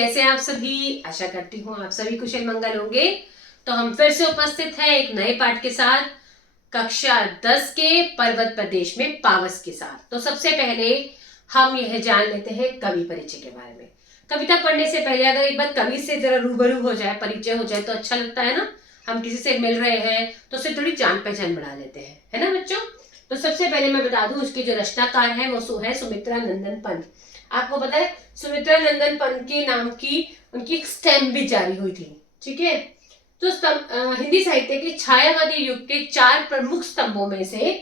कैसे हैं आप सभी। आशा करती हूँ आप सभी कुशल मंगल होंगे। तो हम फिर से उपस्थित हैं एक नए पाठ के साथ, कक्षा 10 के पर्वत प्रदेश में पावस के साथ। तो सबसे पहले हम यह जान लेते हैं कवि परिचय के बारे में। कविता पढ़ने से पहले अगर एक बार कवि से जरा रूबरू हो जाए, परिचय हो जाए तो अच्छा लगता है ना। हम किसी से मिल रहे हैं तो उससे थोड़ी जान पहचान बढ़ा लेते हैं, है ना बच्चों। तो सबसे पहले मैं बता दूं, उसके जो रचनाकार हैं वो है सुमित्रा नंदन पंत। आपको पता है सुमित्रा नंदन पंत के नाम की उनकी एक स्टैम्प भी जारी हुई थी, ठीक है। तो हिंदी साहित्य के छायावादी युग के 4 प्रमुख स्तंभों में से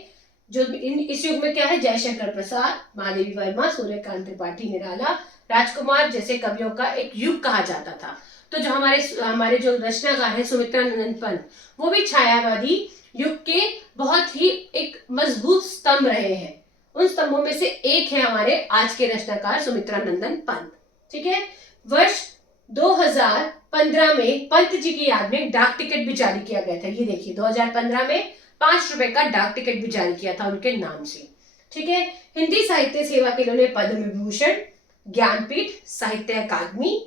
जो इस युग में क्या है, जयशंकर प्रसाद, महादेवी वर्मा, सूर्यकांत त्रिपाठी निराला, राजकुमार जैसे कवियों का एक युग कहा जाता था। तो जो हमारे हमारे जो रचनाकार है सुमित्रा नंदन पंत, वो भी छायावादी युग के बहुत ही एक मजबूत स्तंभ रहे हैं। उन स्तंभों में से एक है हमारे आज के रचनाकार सुमित्रा नंदन पंत, ठीक है। वर्ष 2015 में पंत जी की याद में डाक टिकट भी जारी किया गया था। ये देखिए 2015 में 5 रुपए का डाक टिकट भी जारी किया था उनके नाम से, ठीक है। हिंदी साहित्य सेवा के लिए उन्हें पद्म विभूषण, ज्ञानपीठ, साहित्य अकादमी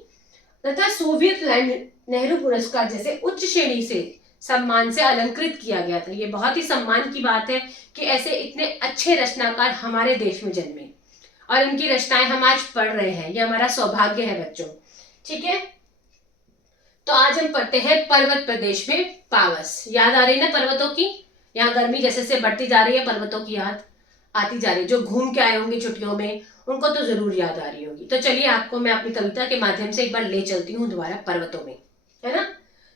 तथा सोवियत लैंड नेहरू पुरस्कार जैसे उच्च श्रेणी से सम्मान से अलंकृत किया गया था। ये बहुत ही सम्मान की बात है कि ऐसे इतने अच्छे रचनाकार हमारे देश में जन्मे और इनकी रचनाएं हम आज पढ़ रहे हैं। ये हमारा सौभाग्य है बच्चों, ठीक है। तो आज हम पढ़ते हैं पर्वत प्रदेश में पावस। याद आ रही है ना पर्वतों की। यहाँ गर्मी जैसे से बढ़ती जा रही है, पर्वतों की याद आती जा रही है। जो घूम के आए होंगे छुट्टियों में उनको तो जरूर याद आ रही होगी। तो चलिए आपको मैं अपनी कविता के माध्यम से एक बार ले चलती हूँ दोबारा पर्वतों में, है ना।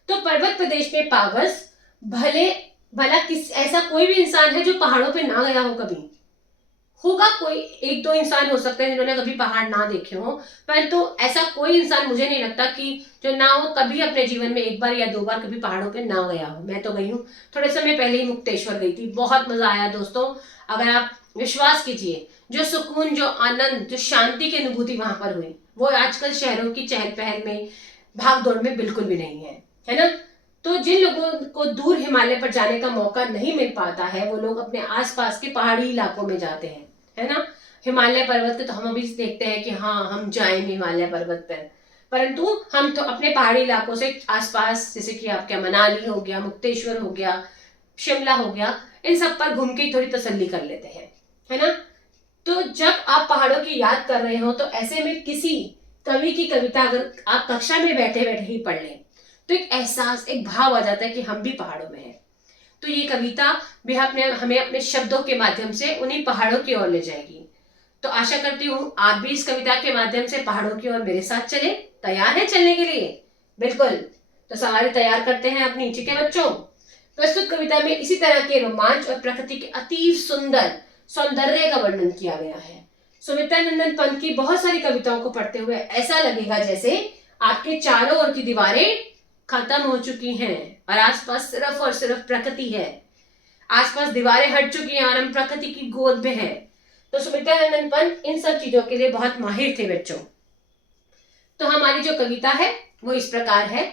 तो पर्वत प्रदेश में पावस, भला किस ऐसा कोई भी इंसान है जो पहाड़ों पे ना गया हो कभी। होगा कोई एक दो इंसान हो सकते हैं जिन्होंने कभी पहाड़ ना देखे हो, परंतु ऐसा कोई इंसान मुझे नहीं लगता कि जो ना हो कभी अपने जीवन में एक बार या 2 बार कभी पहाड़ों पे ना गया हो। मैं तो गई हूँ, थोड़े समय पहले ही मुक्तेश्वर गई थी, बहुत मजा आया दोस्तों। अगर आप विश्वास कीजिए, जो सुकून, जो आनंद, जो शांति की अनुभूति वहां पर हुई, वो आजकल शहरों की चहल पहल में, भाग दौड़ में बिल्कुल भी नहीं है ना। तो जिन लोगों को दूर हिमालय पर जाने का मौका नहीं मिल पाता है, वो लोग अपने आसपास के पहाड़ी इलाकों में जाते हैं, है ना। हिमालय पर्वत के तो हम अभी देखते हैं कि हाँ हम जाएंगे हिमालय पर्वत पर, परंतु हम तो अपने पहाड़ी इलाकों से आसपास, जैसे कि आपके मनाली हो गया, मुक्तेश्वर हो गया, शिमला हो गया, इन सब पर घूम के थोड़ी तसल्ली कर लेते हैं, है ना। तो जब आप पहाड़ों की याद कर रहे हो तो ऐसे में किसी कवि की कविता अगर आप कक्षा में बैठे बैठे ही पढ़ लें तो एक एहसास, एक भाव आ जाता है कि हम भी पहाड़ों में हैं। तो ये कविता भी हमें अपने शब्दों के माध्यम से उन्हीं पहाड़ों की ओर ले जाएगी। तो आशा करती हूँ आप भी इस कविता के माध्यम से पहाड़ों की ओर मेरे साथ चले। तैयार है चलने के लिए? बिल्कुल। तो सवारी तैयार करते हैं अपनी, ठीक है बच्चों। प्रस्तुत कविता में इसी तरह के रोमांच और प्रकृति के अति सुंदर सौंदर्य का वर्णन किया गया है। सुमित्रा नंदन पंत की बहुत सारी कविताओं को पढ़ते हुए ऐसा लगेगा जैसे आपके चारों ओर की दीवारें खत्म हो चुकी हैं और आसपास सिर्फ और सिर्फ प्रकृति है। आसपास दीवारें हट चुकी हैं और हम प्रकृति की गोद में हैं। तो सुमित्रा नंदन पंत इन सब चीजों के लिए बहुत माहिर थे बच्चों। तो हमारी जो कविता है वो इस प्रकार है।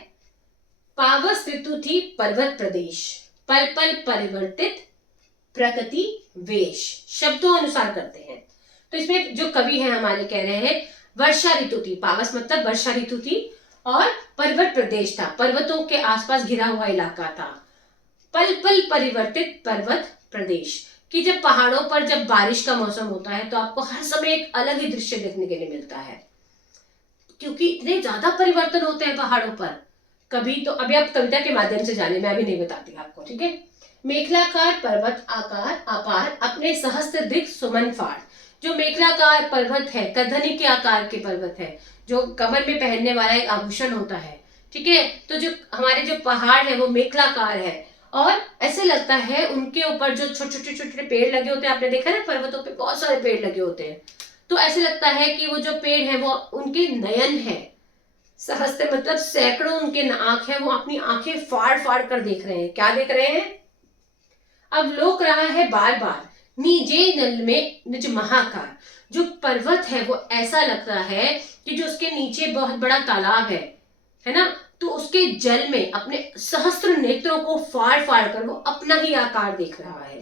पावस ऋतु थी पर्वत प्रदेश, पल पल परिवर्तित प्रकृति वेश। शब्दों अनुसार करते हैं। तो इसमें जो कवि है हमारे कह रहे हैं वर्षा ऋतु थी, पावस मतलब वर्षा ऋतु थी, और पर्वत प्रदेश था, पर्वतों के आसपास घिरा हुआ इलाका था। पल पल परिवर्तित पर्वत प्रदेश कि जब पहाड़ों पर जब बारिश का मौसम होता है तो आपको हर समय एक अलग ही दृश्य देखने के लिए मिलता है, क्योंकि इतने ज्यादा परिवर्तन होते हैं पहाड़ों पर। कभी तो अभी आप कविता के माध्यम से जाने, मैं अभी नहीं बताती आपको, ठीक है। मेखलाकार पर्वत आकार अपार अपने सहस्त्र दिख सुमन फाड़। जो मेखलाकार पर्वत है, करधनी के आकार के पर्वत है, जो कमर में पहनने वाला एक आभूषण होता है, ठीक है। तो जो हमारे जो पहाड़ है वो मेखलाकार है और ऐसे लगता है उनके ऊपर जो छोटे छोटे छोटे पेड़ लगे होते हैं, आपने देखा ना पर्वतों पे बहुत सारे पेड़ लगे होते हैं, तो ऐसे लगता है कि वो जो पेड़ है वो उनके नयन है। सहस्त्र मतलब सैकड़ों उनके आंख है, वो अपनी आंखें फाड़ फाड़ कर देख रहे हैं। क्या देख रहे हैं? अब लोक रहा है बार बार नीजे नल में निज महाकार। जो पर्वत है वो ऐसा लगता है कि जो उसके नीचे बहुत बड़ा तालाब है ना, तो उसके जल में अपने सहस्त्र नेत्रों को फाड़ फाड़ कर वो अपना ही आकार देख रहा है,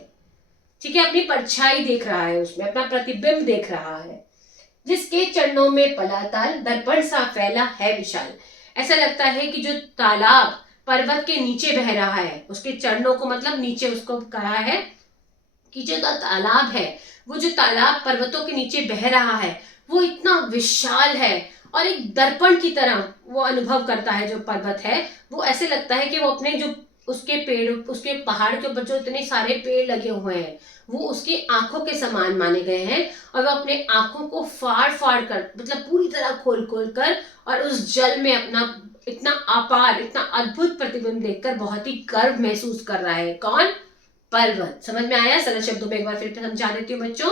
ठीक है। अपनी परछाई देख रहा है, उसमें अपना प्रतिबिंब देख रहा है। जिसके चरणों में पलाताल दर्पण सा फैला है विशाल। ऐसा लगता है कि जो तालाब पर्वत के नीचे बह रहा है, उसके चरणों को मतलब नीचे उसको कहा है कि जो तालाब है, वो जो तालाब पर्वतों के नीचे बह रहा है वो इतना विशाल है और एक दर्पण की तरह वो अनुभव करता है। जो पर्वत है वो ऐसे लगता है कि वो अपने जो उसके पेड़, उसके पहाड़ के ऊपर जो इतने सारे पेड़ लगे हुए हैं वो उसकी आंखों के समान माने गए हैं, और वो अपने आंखों को फाड़ फाड़ कर मतलब पूरी तरह खोल खोल कर और उस जल में अपना इतना अपार, इतना अद्भुत प्रतिबिंब देखकर बहुत ही गर्व महसूस कर रहा है। कौन? पर्वत। समझ में आया? सरल शब्दों में एक बार फिर समझा देती हूँ बच्चों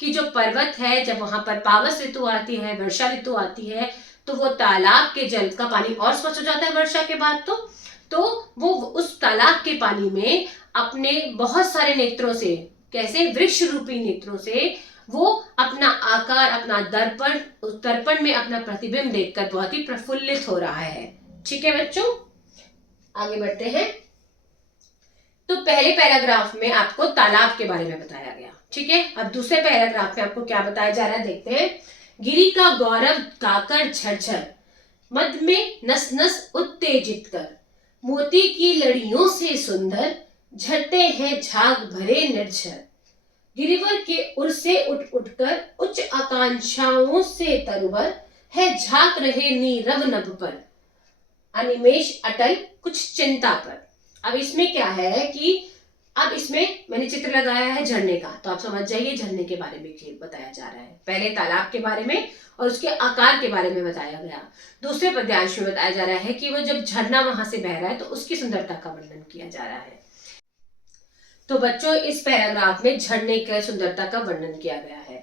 कि जो पर्वत है, जब वहां पर पावस ऋतु आती है, वर्षा ऋतु आती है, तो वो तालाब के जल का पानी और स्वच्छ हो जाता है वर्षा के बाद। तो वो उस तालाब के पानी में अपने बहुत सारे नेत्रों से, कैसे? वृक्ष रूपी नेत्रों से वो अपना आकार, अपना दर्पण, उस दर्पण में अपना प्रतिबिंब देखकर बहुत ही प्रफुल्लित हो रहा है। ठीक है बच्चों, आगे बढ़ते हैं। तो पहले पैराग्राफ में आपको तालाब के बारे में बताया गया, ठीक है। अब दूसरे पैराग्राफ में आपको क्या बताया जा रहा है, देखते हैं। गिरी का गौरव गाकर झरझर, मद में नस नस उत्तेजित कर, मोती की लड़ियों से सुंदर झरते हैं झाग भरे निर्झर। गिरिवर के उर से उठ उठकर उच्च आकांक्षाओं से तरुवर है झांक रहे नीरव नभ पर, अनिमेष अटल कुछ चिंता पर। अब इसमें क्या है कि अब इसमें मैंने चित्र लगाया है झरने का, तो आप समझ जाइए झरने के बारे में बताया जा रहा है। पहले तालाब के बारे में और उसके आकार के बारे में बताया गया। दूसरे पद्यांश में बताया जा रहा है कि वो जब झरना वहां से बह रहा है तो उसकी सुंदरता का वर्णन किया जा रहा है। तो बच्चों इस पैराग्राफ में झरने की सुंदरता का वर्णन किया गया है।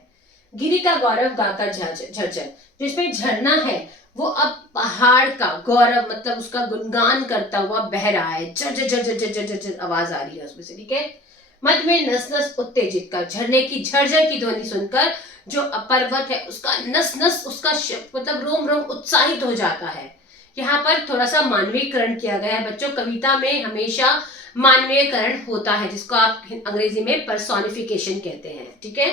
गिरी का गौरव गाकर झरझर, जिसमें झरना है वो अब पहाड़ का गौरव मतलब उसका गुणगान करता हुआ बह रहा है। झर झर झर झर झर झर आवाज आ रही है उसमें से, ठीक है। मध्य में नस नस उत्तेजित कर, झरने की झरझर की ध्वनि सुनकर जो पर्वत है उसका नस नस, उसका मतलब रोम रोम उत्साहित हो जाता है। यहाँ पर थोड़ा सा मानवीकरण किया गया है बच्चों। कविता में हमेशा मानवीयकरण होता है, जिसको आप अंग्रेजी में पर्सोनिफिकेशन कहते हैं, ठीक है।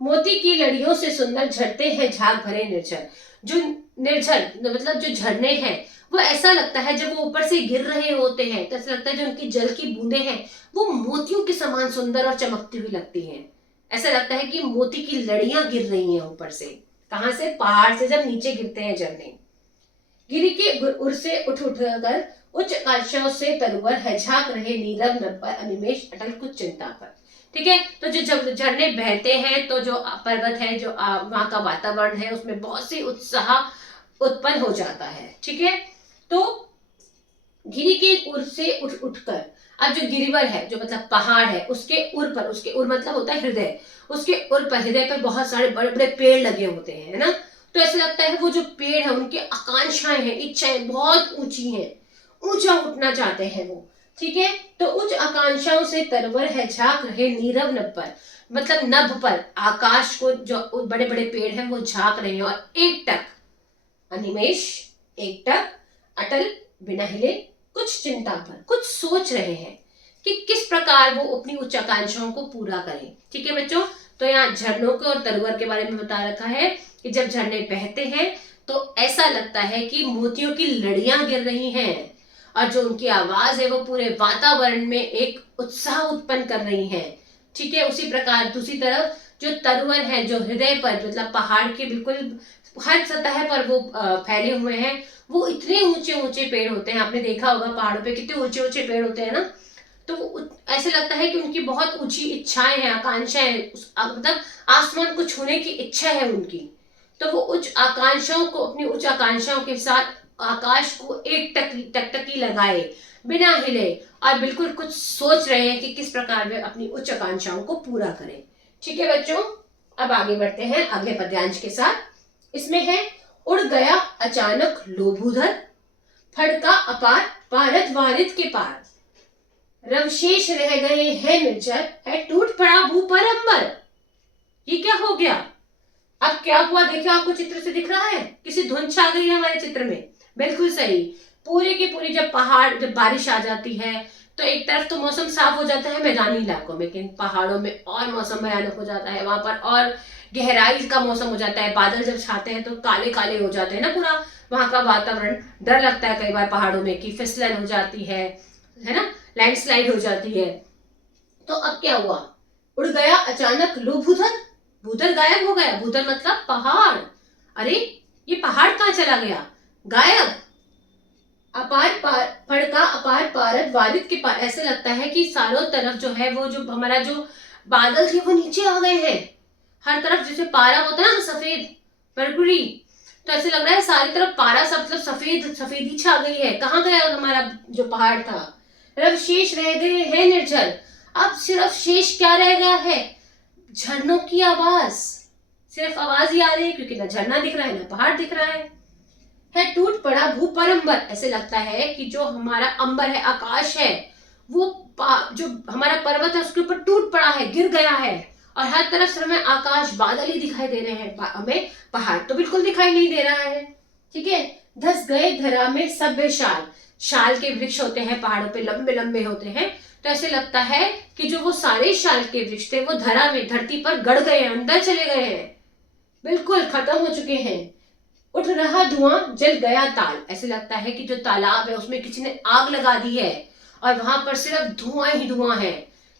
मोती की लड़ियों से सुंदर झरते हैं झाग भरे निर्झर, जो निर्झर मतलब जो झरने हैं वो ऐसा लगता है जब वो ऊपर से गिर रहे होते हैं तो ऐसा लगता है जो उनकी जल की बूंदें हैं वो मोतियों के समान सुंदर और चमकती हुई लगती हैं। ऐसा लगता है कि मोती की लड़ियां गिर रही हैं ऊपर से। कहां से? पहाड़ से जब नीचे गिरते हैं झरने। गिरी के उर से उठ उठकर उच्च आकाशों से तरुवर है झांक रहे नीरव नभ पर, अनिमेष अटल कुछ चिंता पर, ठीक है। तो जो जब झरने बहते हैं तो जो पर्वत है, जो वहां का वातावरण है उसमें बहुत सी उत्साह उत्पन्न हो जाता है, ठीक है। तो गिरी के उर से उठ उठकर, अब जो गिरिवर है जो मतलब पहाड़ है उसके उर पर, उसके उर मतलब होता है हृदय, उसके उर पर, हृदय पर बहुत सारे बड़े बड़े पेड़ लगे होते हैं, है ना। तो ऐसा लगता है वो जो पेड़ है उनकी आकांक्षाएं हैं, इच्छाएं बहुत ऊंची हैं, ऊंचा उठना चाहते हैं वो, ठीक है। तो उच्च आकांक्षाओं से तरवर है झांक रहे नीरव नभ पर, मतलब नभ पर आकाश को जो बड़े बड़े पेड़ हैं वो झांक रहे हैं, और एकटक अनिमेष, एकटक अटल बिना हिले कुछ चिंता पर, कुछ सोच रहे हैं कि किस प्रकार वो अपनी उच्च आकांक्षाओं को पूरा करें, ठीक है बच्चों। तो यहाँ झरनों के और तरवर के बारे में बता रखा है कि जब झरने बहते हैं तो ऐसा लगता है कि मोतियों की लड़ियां गिर रही हैं, और जो उनकी आवाज है वो पूरे वातावरण में एक उत्साह उत्पन्न कर रही है, ठीक है। उसी प्रकार दूसरी तरफ जो तरवर है, जो हृदय पर मतलब पहाड़ के बिल्कुल हर सतह पर वो फैले हुए हैं, वो इतने ऊंचे ऊंचे पेड़ होते हैं। आपने देखा होगा पहाड़ों पे कितने ऊंचे ऊंचे पेड़ होते हैं ना, तो ऐसे लगता है कि उनकी बहुत ऊंची इच्छाएं हैं, आकांक्षाएं, मतलब आसमान को छूने की इच्छा है उनकी। तो वो उच्च आकांक्षाओं को, अपनी उच्च आकांक्षाओं के साथ आकाश को एक टकटकी लगाए बिना हिले और बिल्कुल कुछ सोच रहे हैं कि किस प्रकार वे अपनी उच्च आकांक्षाओं को पूरा करें, ठीक है बच्चों। अब आगे बढ़ते हैं अगले पद्यांश के साथ। इसमें है, उड़ गया अचानक लोभूधर, फड़का अपार पारद वारिद के पार, रवशेष रह गए हैं निर्जर, है टूट पड़ा भू पर अंबर। ये क्या हो गया? अब क्या हुआ? देखिए आपको चित्र से दिख रहा है, किसी धुंध छा गई है हमारे चित्र में। बिल्कुल सही, पूरी की पूरी जब बारिश आ जाती है तो एक तरफ तो मौसम साफ हो जाता है मैदानी इलाकों में, लेकिन पहाड़ों में और मौसम भयानक हो जाता है, वहां पर और गहराई का मौसम हो जाता है। बादल जब छाते हैं तो काले काले हो जाते हैं ना पूरा वहां का वातावरण। डर लगता है कई बार पहाड़ों में कि फिसलन हो जाती है ना, लैंडस्लाइड हो जाती है। तो अब क्या हुआ, उड़ गया अचानक लू भूधर, भूधर गायब हो गया। भूधर मतलब पहाड़। अरे ये पहाड़ कहाँ चला गया, गायब। फड़का अपार पारद वारिद के पार। ऐसे लगता है कि चारों तरफ जो है वो जो हमारा जो बादल थे वो नीचे आ गए हैं। हर तरफ जैसे पारा होता है ना सफेद मरकुरी, तो ऐसे लग रहा है सारी तरफ पारा सब मतलब सफेद सफेदी छा गई है। कहाँ गया हमारा जो पहाड़ था। रव शेष रह गए हैं निर्जर। अब सिर्फ शेष क्या रह गया है, झरनों की आवाज। सिर्फ आवाज ही आ रही है क्योंकि ना झरना दिख रहा है ना पहाड़ दिख रहा है टूट पड़ा भूपरंबर। ऐसे लगता है कि जो हमारा अंबर है, आकाश है, वो जो हमारा पर्वत है उसके ऊपर टूट पड़ा है, गिर गया है। और हर तरफ से हमें आकाश बादल ही दिखाई दे रहे हैं, हमें पहाड़ तो बिल्कुल दिखाई नहीं दे रहा है। ठीक है। धस गए धरा में सभ्य शाल। शाल के वृक्ष होते हैं पहाड़ों पे, लंबे लंबे होते हैं। तो ऐसे लगता है कि जो वो सारे शाल के वृक्ष थे वो धरा में धरती पर गड़ गए हैं, अंदर चले गए हैं, बिल्कुल खत्म हो चुके हैं। उठ रहा धुआं जल गया ताल। ऐसे लगता है कि जो तालाब है उसमें किसी ने आग लगा दी है और वहां पर सिर्फ धुआं ही धुआं है।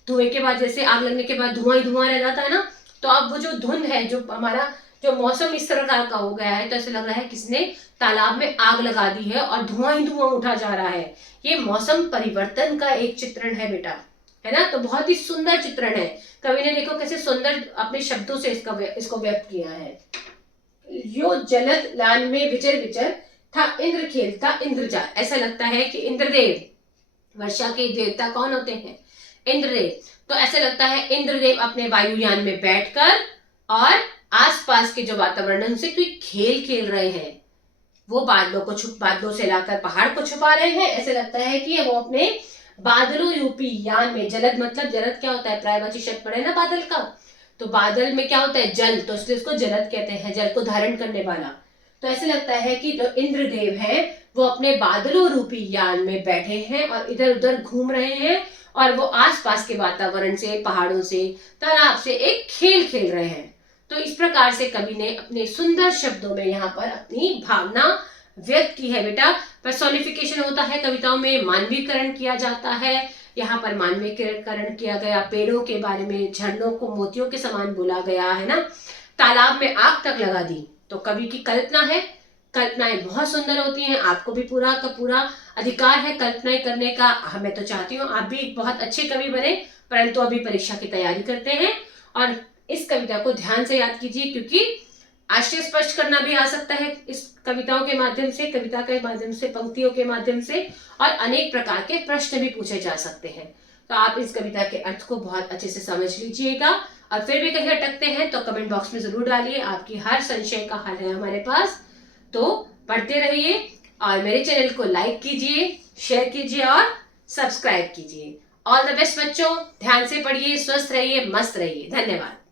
धुएं के बाद जैसे आग लगने के बाद धुआं ही धुआं रह जाता है ना, तो अब वो जो धुंध है, जो हमारा जो मौसम इस तरह का हो गया है, तो ऐसे लग रहा है किसने तालाब में आग लगा दी है और धुआं ही धुआं उठा जा रहा है। ये मौसम परिवर्तन का एक चित्रण है बेटा, है ना। तो बहुत ही सुंदर चित्रण है। कवि ने देखो कैसे सुंदर अपने शब्दों से इसको व्यक्त किया है। यो जलद लान में विचर विचर था इंद्र खेलता इंद्रजाल। ऐसा लगता है कि इंद्रदेव, वर्षा के देवता कौन होते हैं, इंद्रदेव। तो ऐसा लगता है इंद्रदेव अपने वायुयान में बैठकर और आसपास के जो वातावरण है उनसे कोई खेल खेल रहे हैं। वो बादलों से लाकर पहाड़ को छुपा रहे हैं। ऐसे लगता है कि वो अपने बादलों रूपी यान में, जलद मतलब जलद क्या होता है, प्रायवाची शब्द पढ़े ना बादल का, तो बादल में क्या होता है, जल, तो इसलिए इसको जलद कहते हैं, जल को धारण करने वाला। तो ऐसे लगता है कि जो इंद्रदेव हैं वो अपने बादलों रूपी यान में बैठे हैं और इधर उधर घूम रहे हैं और वो आसपास के वातावरण से, पहाड़ों से, तालाब से एक खेल खेल रहे हैं। तो इस प्रकार से कवि ने अपने सुंदर शब्दों में यहाँ पर अपनी भावना व्यक्त की है बेटा। पर्सोनिफिकेशन होता है कविताओं में, मानवीकरण किया जाता है। यहाँ पर मानवीकरण किया गया, पेड़ों के बारे में, झरनों को मोतियों के समान बोला गया है ना, तालाब में आग तक लगा दी। तो कवि की कल्पना है, कल्पनाएं बहुत सुंदर होती हैं। आपको भी पूरा का पूरा अधिकार है कल्पनाएं करने का। मैं तो चाहती हूँ आप भी एक बहुत अच्छे कवि बने, परंतु अभी परीक्षा की तैयारी करते हैं। और इस कविता को ध्यान से याद कीजिए क्योंकि आशय स्पष्ट करना भी आ सकता है इस कविताओं के माध्यम से, कविता के माध्यम से, पंक्तियों के माध्यम से, और अनेक प्रकार के प्रश्न भी पूछे जा सकते हैं। तो आप इस कविता के अर्थ को बहुत अच्छे से समझ लीजिएगा और फिर भी कहीं अटकते हैं तो कमेंट बॉक्स में जरूर डालिए। आपकी हर संशय का हल है हमारे पास। तो पढ़ते रहिए और मेरे चैनल को लाइक कीजिए, शेयर कीजिए और सब्सक्राइब कीजिए। ऑल द बेस्ट बच्चों, ध्यान से पढ़िए, स्वस्थ रहिए, मस्त रहिए। धन्यवाद।